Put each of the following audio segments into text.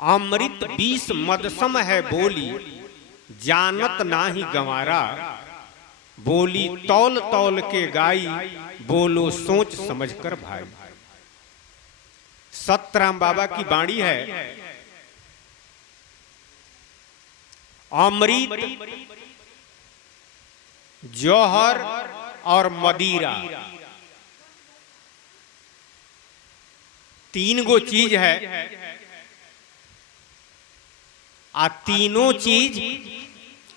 अमृत बीस मदसम है बोली, जानत नाही गंवारा। बोली तौल तौल के गाई, बोलो सोच समझ कर भाई। सतराम बाबा की बाणी है। अमृत, जौहर और मदिरा, तीन गो चीज है। आ तीनों चीज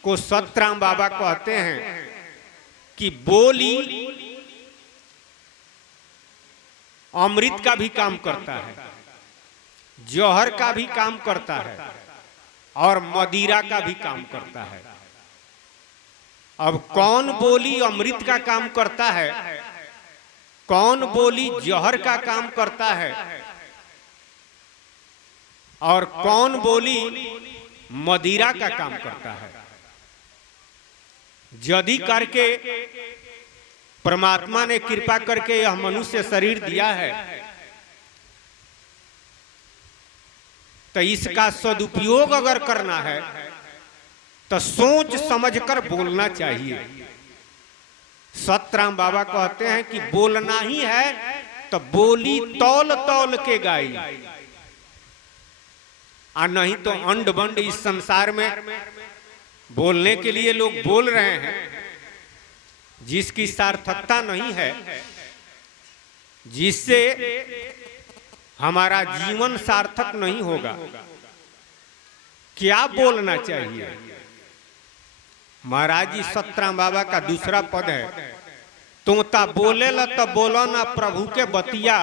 को सतराम बाबा कहते हैं कि बोली अमृत का भी काम करता है, जौहर का भी काम करता है और मदिरा का भी काम करता है। अब कौन बोली अमृत का काम करता है, कौन बोली जौहर का काम करता है और कौन बोली मदिरा का काम करता है। यदि करके परमात्मा ने कृपा करके यह मनुष्य शरीर दिया है तो इसका सदुपयोग अगर करना है तो सोच समझकर बोलना चाहिए। सतराम बाबा कहते हैं कि बोलना ही है तो बोली तौल तौल के गाई, और नहीं तो अंड बंड इस संसार में बोलने के लिए लोग बोल रहे हैं जिसकी सार्थकता नहीं है, जिससे हमारा जीवन सार्थक नहीं होगा। क्या बोलना चाहिए? महाराज जी सतराम बाबा का दूसरा पद है, तोता बोले ला तो बोलो ना प्रभु के बतिया,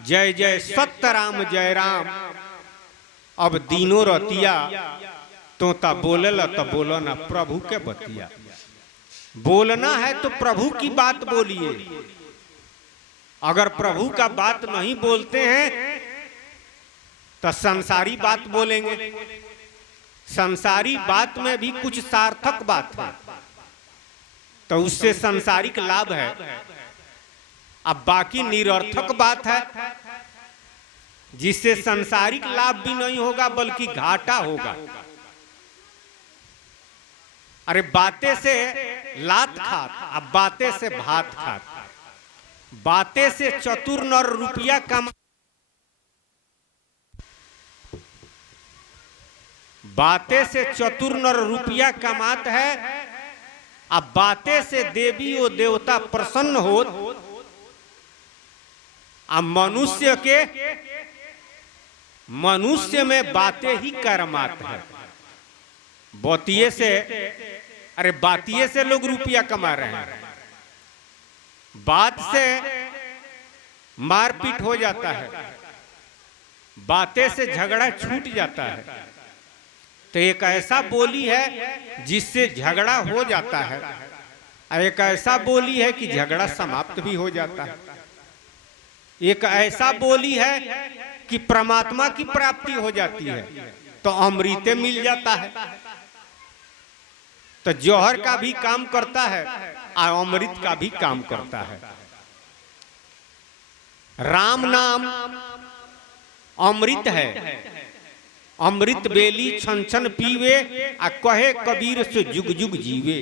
जय जय सतराम जय राम अब दीनों रतिया। तोता बोले ला तो बोलो ना प्रभु के बतिया। बोलना है तो प्रभु की बात बोलिए। अगर प्रभु का बात नहीं बोलते हैं तो संसारी बात बोलेंगे। संसारी बात में भी कुछ सार्थक बात है तो उससे संसारिक लाभ है, अब बाकी निरर्थक बात है जिससे संसारिक लाभ भी नहीं होगा बल्कि घाटा होगा। अरे बातें से लात खात, अब बातें से भात खात। बातें से चतुर नर रुपया कमा, बातें से चतुर नर रुपया कमात है। अब बातें से देवी और देवता प्रसन्न हो। अब मनुष्य में बातें ही कर्मात है। बातिये से लोग रुपया कमा रहे हैं। बात से मारपीट हो जाता है, बातें से झगड़ा छूट जाता है। तो एक ऐसा बोली है जिससे झगड़ा हो जाता है, और एक ऐसा बोली है कि झगड़ा समाप्त भी हो जाता है। एक ऐसा बोली है कि परमात्मा की प्राप्ति हो जाती है, तो अमृत मिल जाता है। तो जौहर का भी काम करता है और अमृत का भी काम करता है। राम नाम अमृत है, अमृत बेली छन छन पीवे, आ कहे कबीर से जुग जुग जीवे।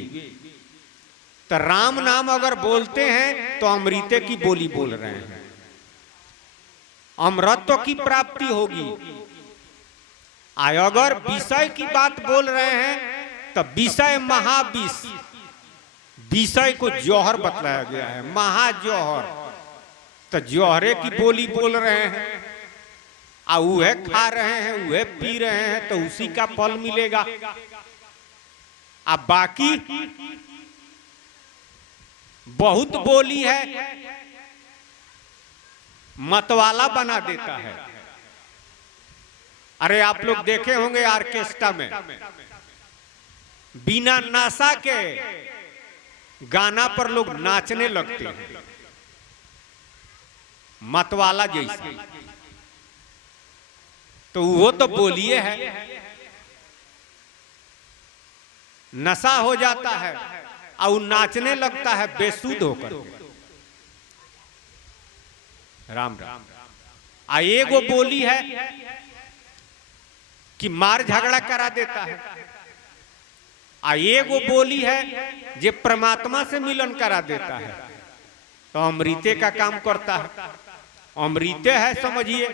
तो राम नाम अगर बोलते हैं तो अमृत की बोली बोल रहे हैं, अमृतत्व की प्राप्ति होगी। अगर विषय की बात बोल रहे हैं तो विषय महाविष, विषय को जौहर बतलाया गया है, महाजौहर। तो जौहरे की बोली बोल रहे हैं, आ वह खा रहे हैं, वह पी रहे हैं, तो उसी का फल मिलेगा। अब बाकी बहुत बोली है, मतवाला बना देता है। अरे आप लोग देखे होंगे ऑर्केस्ट्रा में बिना नशा के गाना पर लोग नाचने लगते हैं, मतवाला जैसे। तो वो तो बोलिए है, नशा हो जाता है और नाचने लगता है बेसुध होकर। राम राम। एगो बोली है कि मार झगड़ा करा देता है। आ एगो बोली है जे परमात्मा से मिलन करा देता है, तो अमृते का काम करता है, अमृते है समझिए।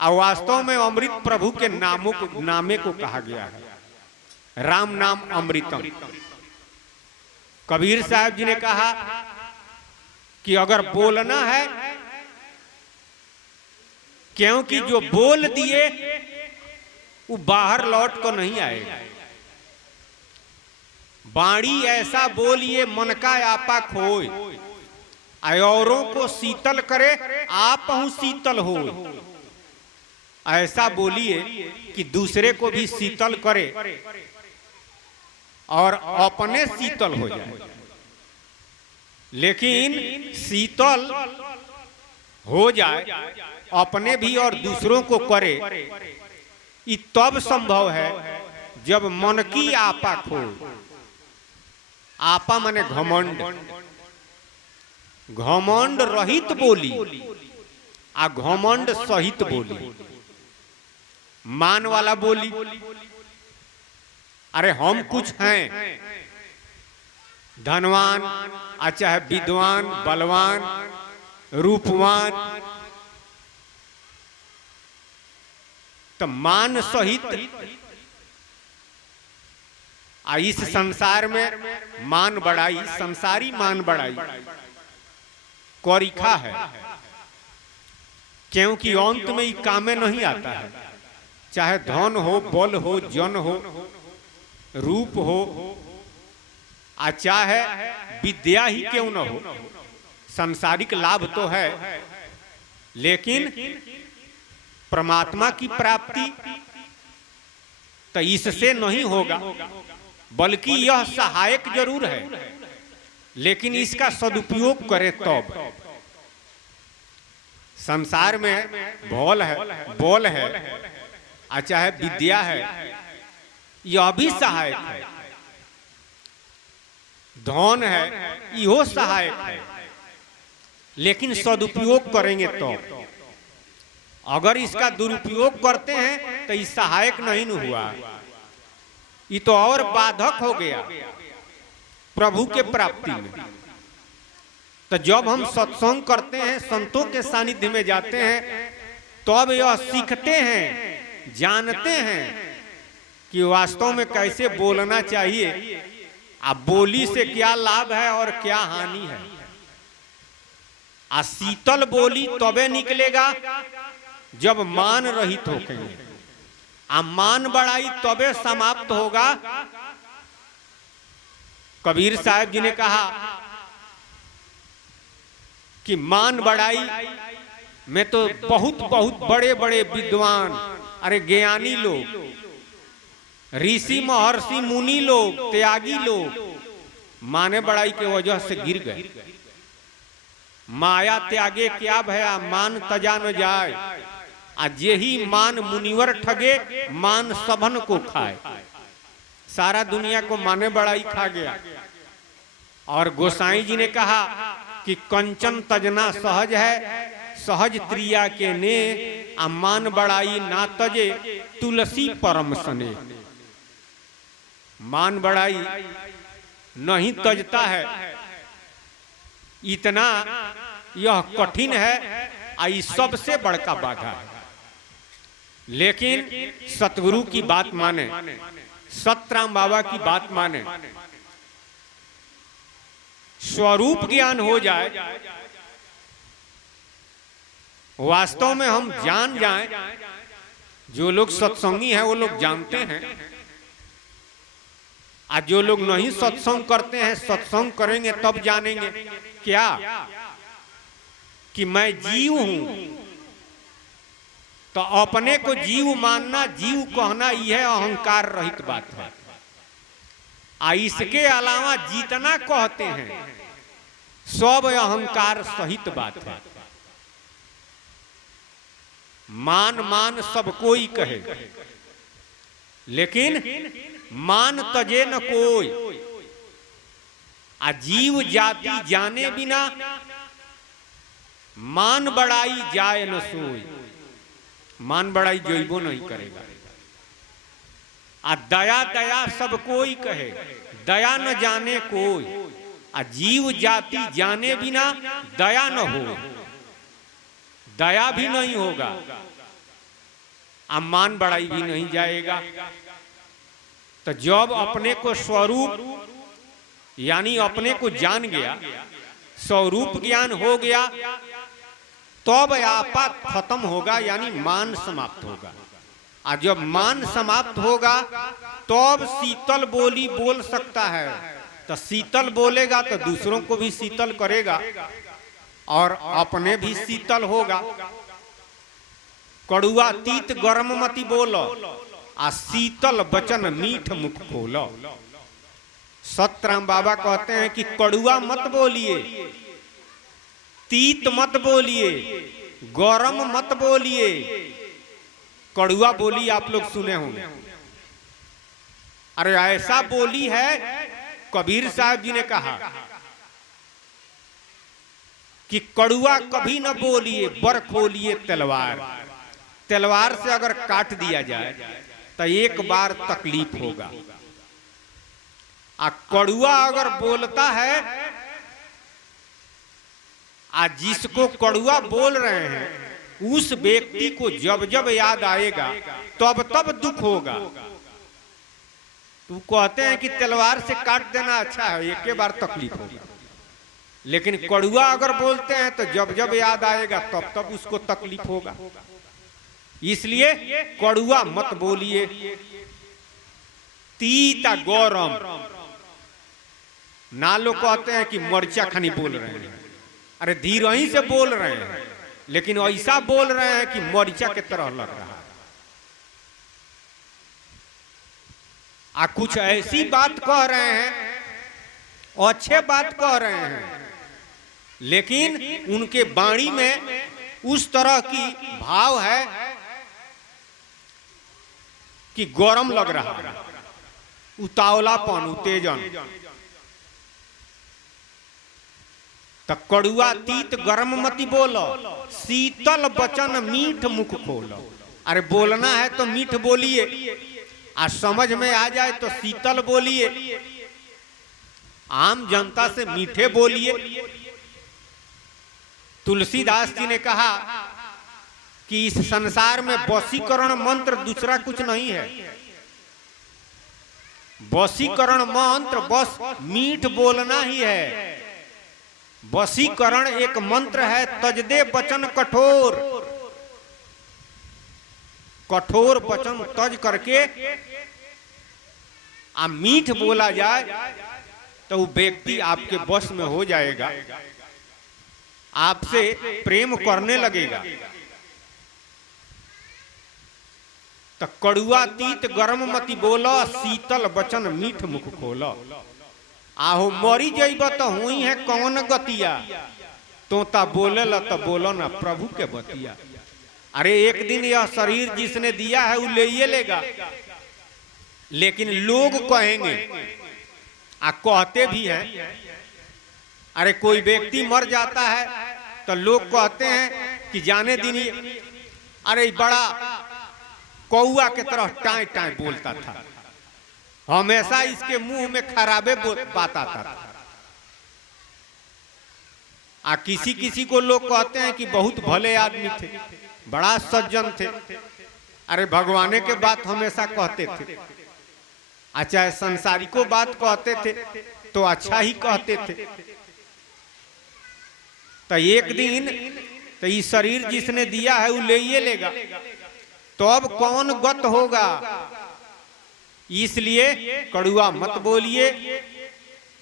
और वास्तव में अमृत प्रभु के नामे को कहा गया है, राम नाम अमृतम। कबीर साहब जी ने कहा कि अगर बोलना है, क्योंकि जो बोल दिए वो बाहर लौट को नहीं आएगा। बाणी ऐसा बोलिए मन का आपा खोए, औरों को शीतल करे आप हूं शीतल हो। ऐसा बोलिए कि दूसरे को भी शीतल करे और अपने शीतल हो जाए। लेकिन शीतल हो जाए अपने भी और दूसरों को करे, ये तब संभव है जब मन की आपा खोए। आपा माने घमंड, घमंड रहित बोली आ घमंड सहित बोली, मान वाला बोली। अरे हम कुछ हैं, धनवान आ चाहे विद्वान, बलवान, रूपवान, तो मान सहित। इस संसार में मान बढ़ाई, संसारी मान बढ़ाई कौरिखा है, क्योंकि अंत में ये कामे नहीं आता है। चाहे धन हो, बल हो, जन हो, रूप हो, चाहे विद्या ही क्यों न हो, सांसारिक लाभ तो है, लेकिन परमात्मा की प्राप्ति तो इससे नहीं होगा, बल्कि यह सहायक जरूर है, लेकिन इसका सदुपयोग करे तब। संसार में बल है, चाहे विद्या है, यह भी सहायक है, धन है, यह सहायक है, लेकिन सदुपयोग करेंगे तो। अगर इसका दुरुपयोग करते हैं तो ये सहायक नहीं हुआ, ये तो और बाधक हो गया प्रभु के प्राप्ति में। तो जब हम सत्संग करते हैं, संतों के सानिध्य में जाते हैं, तब यह सीखते हैं, जानते हैं कि वास्तव में कैसे बोलना चाहिए, अब बोली से क्या लाभ है और क्या हानि है। शीतल बोली तबे निकलेगा जब मान रहित होके, मान बढ़ाई तबे समाप्त होगा। कबीर साहब जी ने कहा कि मान बढ़ाई में तो बहुत बहुत बड़े बड़े विद्वान, अरे ज्ञानी लोग, ऋषि महर्षि मुनि लोग, त्यागी लोग माने बढ़ाई के वजह से गिर गए। माया त्यागे क्या भया, मान तजा न जाए, जेही मान मुनिवर ठगे, मान सबन को खाए। सारा दुनिया को माने बढ़ाई खा गया। और गोसाई जी ने कहा कि कंचन तजना सहज है, सहज त्रिया के ने, मान बढ़ाई ना तजे, तुलसी परम सने। मान बढ़ाई नहीं तजता है, इतना यह कठिन है, आई सबसे बड़का बाधा है। लेकिन सतगुरु की बात माने, सतराम बाबा की बात माने, स्वरूप ज्ञान हो जाए, वास्तव में हम जान जाएं। जो लोग सत्संगी हैं वो लोग जानते हैं, आज जो लोग नहीं सत्संग करते हैं, सत्संग करेंगे तब जानेंगे क्या कि मैं जीव हूं। तो अपने को जीव मानना, जीव कहना, यह अहंकार रहित बात है। इसके अलावा जितना कहते हैं सब अहंकार सहित बात है। मान मान सब कोई कहे, लेकिन मान तजे न कोई। जीव जाति जाने बिना मान बढ़ाई जाए न सोई। मान बढ़ाई जोइबो नहीं करेगा। आ दया दया सब कोई कहे, दया न जाने कोई। आ जीव जाति जाने बिना दया न हो, दया भी नहीं होगा, आ मान बढ़ाई भी नहीं जाएगा। तो जब अपने को स्वरूप यानी अपने को जान गया, स्वरूप ज्ञान हो गया, तब आपात खत्म होगा, यानी मान समाप्त होगा। और जब मान समाप्त होगा तब शीतल बोली बोल सकता है। तो शीतल बोलेगा तो दूसरों को भी शीतल करेगा और अपने भी शीतल होगा। कड़ुआ तीत गर्म मति बोलो, आ शीतल बचन मीठ मुख खोलो। सतराम बाबा कहते हैं कि कड़ुआ मत बोलिए, तीत मत बोलिए, गरम मत बोलिए। कड़ुआ बोली आप लोग सुने होंगे। अरे ऐसा बोली है, कबीर साहब जी ने कहा कि कड़ुआ कभी न बोलिए, बर खोलिए तलवार। तलवार से अगर काट दिया जाए तो एक बार तकलीफ होगा। आ कड़ुआ अगर बोलता है, आज जिसको कड़ुआ बोल रहे हैं उस व्यक्ति को जब जब याद आएगा तब तब दुख होगा। तो कहते हैं कि तलवार से काट देना अच्छा है, एक के बार तकलीफ होगा। लेकिन कड़ुआ अगर बोलते हैं तो जब जब याद आएगा तब तब उसको तकलीफ होगा। इसलिए कड़ुआ मत बोलिए। तीता गौरम ना लोग कहते हैं कि मरचा खानी बोल रहे हैं। अरे धीरे ही से बोल रहे हैं, लेकिन ऐसा बोल रहे हैं कि मरचा के तरह लग रहा है। आ कुछ ऐसी बात कह रहे हैं, अच्छे बात कह रहे हैं, लेकिन उनके वाणी में उस तरह की भाव है कि गरम लग रहा है, उतावलापन, उत्तेजन। तो कड़ुआ तीत गरम मति बोलो, शीतल बचन मीठ मुख खोलो। अरे बोलना है तो मीठ बोलिए, आ समझ में आ जाए तो शीतल बोलिए। आम जनता से मीठे बोलिए। तुलसीदास जी ने कहा कि इस संसार में वशीकरण मंत्र दूसरा कुछ नहीं है। वशीकरण मंत्र बस मीठ बोलना ही है। वशीकरण एक मंत्र है, तजदे वचन कठोर। कठोर वचन तज करके आ मीठ बोला जाए तो वो व्यक्ति आपके वश में हो जाएगा, आपसे प्रेम करने लगेगा। तो कड़ुआ तीत गरम मति बोलो, शीतल वचन मीठ मुख खोलो। आहो मरी जइब तो हुई है कौन गतिया, तोता बोले ला तो बोलो ना प्रभु के बतिया। अरे एक दिन यह शरीर जिसने दिया है वो ले ही लेगा, लेकिन लोग कहेंगे, आ कहते भी हैं। अरे कोई व्यक्ति मर जाता है तो लोग कहते हैं कि जाने दिन अरे बड़ा कौआ के तरह टाई टाई बोलता था, हमेशा इसके मुंह में खराबे बात आता था। आ किसी किसी को लोग कहते हैं कि बहुत भले आदमी थे, बड़ा सज्जन थे। अरे भगवाने के बात हमेशा कहते थे, चाहे संसारी को बात कहते थे तो अच्छा ही कहते थे। तो एक दिन तो ये शरीर जिसने दिया है वो ले ही लेगा, तो अब कौन गत होगा। इसलिए कड़ुआ मत बोलिए,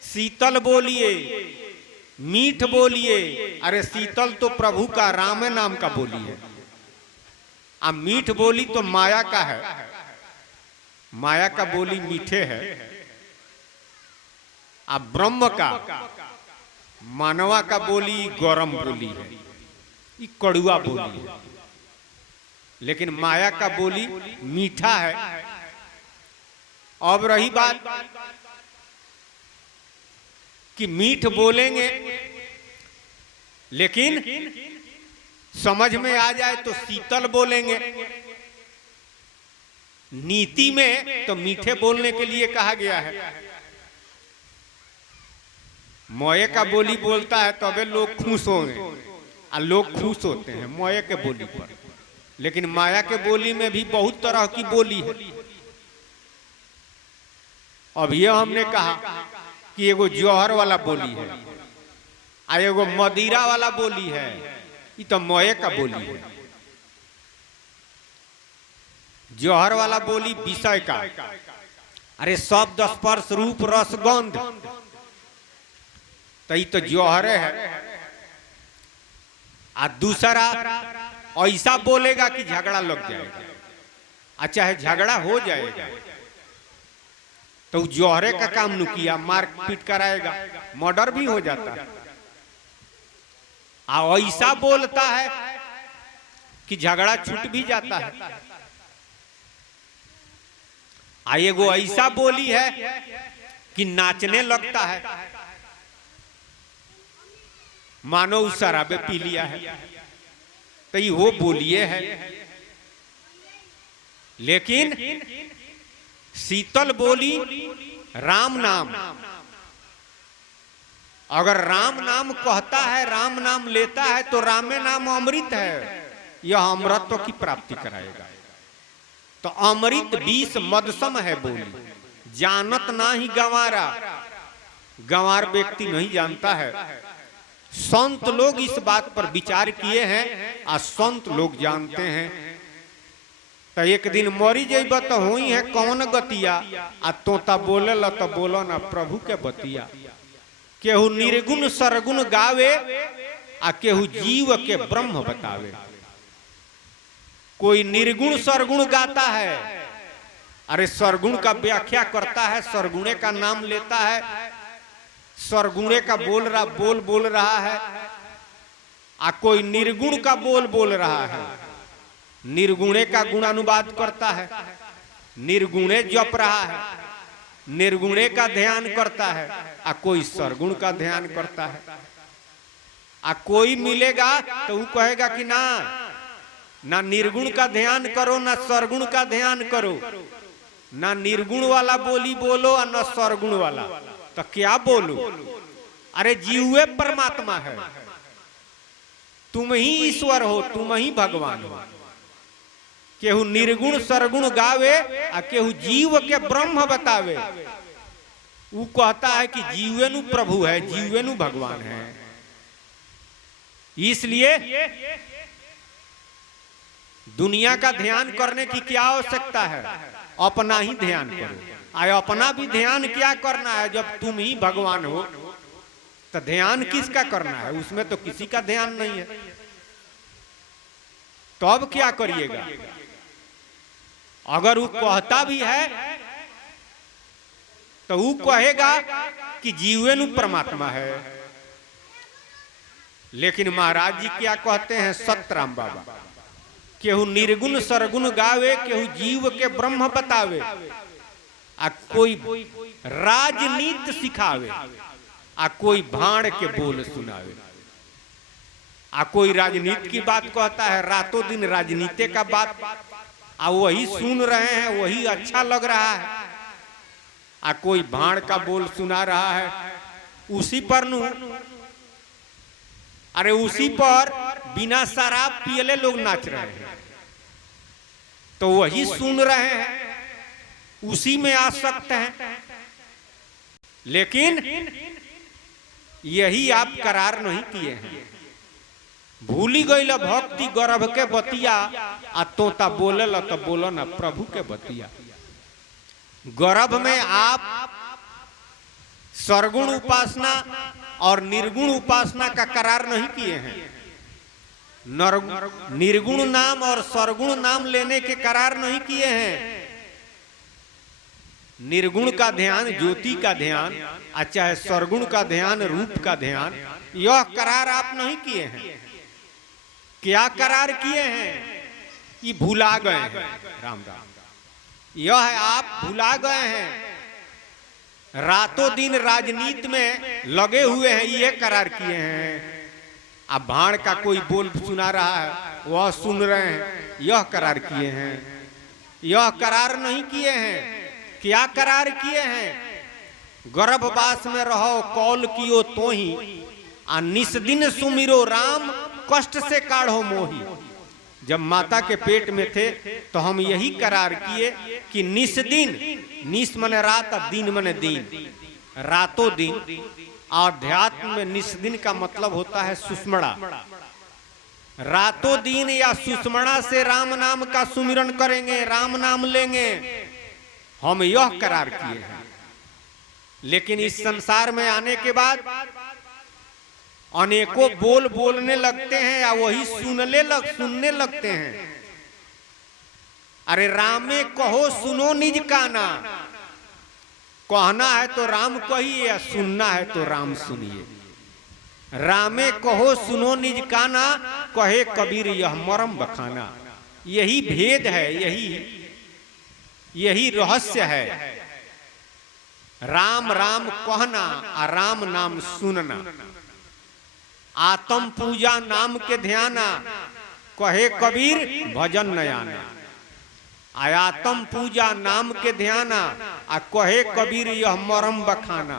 शीतल बोलिए, मीठ बोलिए। अरे शीतल तो प्रभु का राम नाम का बोली है, आ मीठ बोली तो माया का है। माया का बोली मीठे है, आ ब्रह्म का मानवा का बोली गरम बोली है, ये कड़ुआ बोली है। लेकिन माया का बोली मीठा है। अब रही बात कि मीठ बोलेंगे, लेकिन समझ में आ जाए तो शीतल बोलेंगे। नीति में तो मीठे बोलने के लिए कहा गया है। मोये का बोली बोलता है तबे लोग खुश होंगे, और लोग खुश होते हैं मोये के बोली पर। लेकिन माया के बोली में भी बहुत तरह की बोली है। अब ये हमने कहा कि एगो जौहर वाला बोली है, आ एगो मदिरा वाला बोली है, ये तो मोये का बोली है। जौहर वाला बोली विषय का, अरे शब्द स्पर्श रूप रस गंध, तो ये तो जौहरे है। आ दूसरा ऐसा बोलेगा कि झगड़ा लग जाएगा, और चाहे झगड़ा हो जाएगा तो जौहरे का काम न किया, मार पीट कराएगा, मर्डर भी हो जाता है। आ ऐसा बोलता है कि झगड़ा छूट भी जाता है। आ एगो ऐसा बोली है कि नाचने लगता है, मानो उस शराबे पी लिया है, तो ये वो बोलिए है। लेकिन शीतल बोली राम नाम, अगर राम नाम कहता है, राम नाम लेता है, तो रामे नाम अमृत है, यह अमृतत्व की प्राप्ति कराएगा। तो अमृत विष मदसम है बोली, जानत ना ही गंवारा, गंवार व्यक्ति नहीं जानता है। संत लोग इस बात पर विचार किए हैं, और संत लोग जानते हैं। तो एक दिन मरी जेब तो हुई है कौन गतिया, आ तोता बोले ला तो बोलो ना प्रभु के बतिया। केहू निर्गुण सरगुण गावे, आ केहू जीव के ब्रह्म बतावे। कोई निर्गुण सरगुण गाता है, अरे सरगुण का व्याख्या करता है, सरगुणे का नाम लेता है, सरगुणे का बोल रहा है। आ कोई निर्गुण का बोल रहा है, निर्गुणे का गुणानुवाद करता है, निर्गुणे जप रहा है, निर्गुणे का ध्यान करता है। आ कोई सरगुण का ध्यान करता है। आ कोई मिलेगा तो वो कहेगा कि ना निर्गुण का ध्यान करो, ना सरगुण का ध्यान करो, ना निर्गुण वाला बोली बोलो और ना सरगुण वाला, तो क्या बोलो? अरे जीवे परमात्मा है, तुम ही ईश्वर हो, तुम ही भगवान हो। केहू निर्गुण सरगुण गावे, आ केहू जीव के ब्रह्म बतावे। वो कहता है कि जीवेनु प्रभु है, जीवेनु भगवान है। इसलिए दुनिया का ध्यान करने की क्या आवश्यकता है? अपना ही ध्यान करो। आए अपना भी ध्यान क्या करना है? जब तुम ही भगवान हो तो ध्यान किसका करना है? उसमें तो किसी का ध्यान नहीं है। तो अब क्या करिएगा? अगर वो कहता भी है तो वो कहेगा कि जीवेनु परमात्मा है। लेकिन महाराज जी क्या कहते हैं सतराम बाबा, केहू निर्गुण सरगुण गावे, केहू जीव के ब्रह्म बतावे, आ कोई राजनीति सिखावे, आ कोई भाड़ के बोल सुनावे। आ कोई राजनीति की बात कहता है, रातों दिन राजनीति का बात, आ वही सुन रहे हैं, वही अच्छा लग रहा है। आ कोई भाड़ का बोल सुना रहा है, उसी पर अरे उसी पर बिना शराब पियले लोग नाच रहे हैं, तो वही सुन रहे हैं, उसी में आसक्त हैं। लेकिन यही आप करार नहीं किए हैं। भूली गई भक्ति गर्भ के बतिया, आ तोता बोले ला तो बोलो ना प्रभु के बतिया। गर्भ में आप सरगुण उपासना और निर्गुण उपासना का करार नहीं किए हैं। निर्गुण नाम और सरगुण नाम लेने के करार नहीं किए हैं। निर्गुण का ध्यान, ज्योति का ध्यान, चाहे सरगुण का ध्यान, रूप का ध्यान, यह करार आप नहीं किए हैं। क्या करार किए हैं? ये भुला गए हैं। राम राम, यह आप भुला गए हैं। रातों दिन राजनीति में लगे हुए हैं, ये करार किए हैं। अब भाड़ का कोई बोल सुना रहा है, वह सुन रहे हैं, यह करार किए हैं। यह करार नहीं किए हैं। क्या करार किए हैं? गर्भवास में रहो कौल कियो तो ही, आ निस दिन सुमिरो राम कष्ट से काढ़ो मोही। जब माता के पेट में थे तो हम यही करार किए कि निस दिन, निस मने रात, दिन मने दिन, रातों दिन। आध्यात्म में निस दिन का मतलब होता है सुषमणा। रातों दिन या सुषमणा से राम नाम का सुमिरन करेंगे, राम नाम लेंगे, हम यह करार किए हैं। लेकिन इस संसार में आने के बाद अनेकों बोल बोलने लगते हैं या वही सुनने लगते हैं। अरे रामे कहो सुनो निज काना, कहना है तो राम कहिए या सुनना है तो राम सुनिए। रामे कहो सुनो निज काना, कहे कबीर यह मरम बखाना। यही भेद है, यही रहस्य है। राम राम कहना और राम नाम सुनना। आत्म पूजा नाम के ध्याना, कहे कबीर भजन नयाना। आत्म पूजा नाम के ध्याना आ कहे कबीर यह मरम बखाना।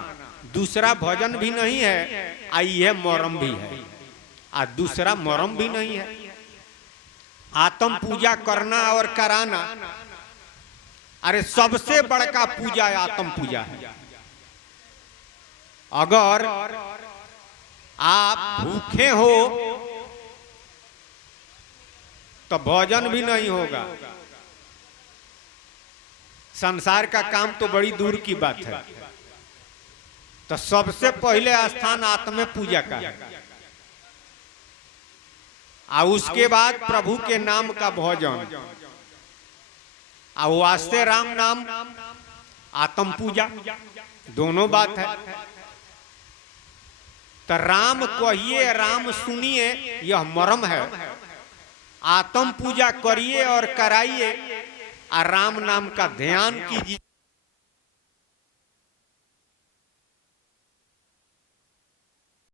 दूसरा भजन भी नहीं है आ यह मरम भी है, आ दूसरा मरम भी नहीं है। आत्म पूजा करना और कराना, अरे सबसे बड़का पूजा आत्म पूजा है। अगर आप भूखे हो तो भोजन भी नहीं होगा। संसार का काम तो बड़ी दूर की बात है। तो सबसे पहले स्थान आत्म पूजा का, और उसके बाद प्रभु के नाम का भोजन, और वास्ते राम नाम आत्म पूजा, दोनों बात है। तो राम कहिए राम सुनिए, यह मर्म है। आत्म पूजा करिए और कराइए और राम नाम का ध्यान कीजिए।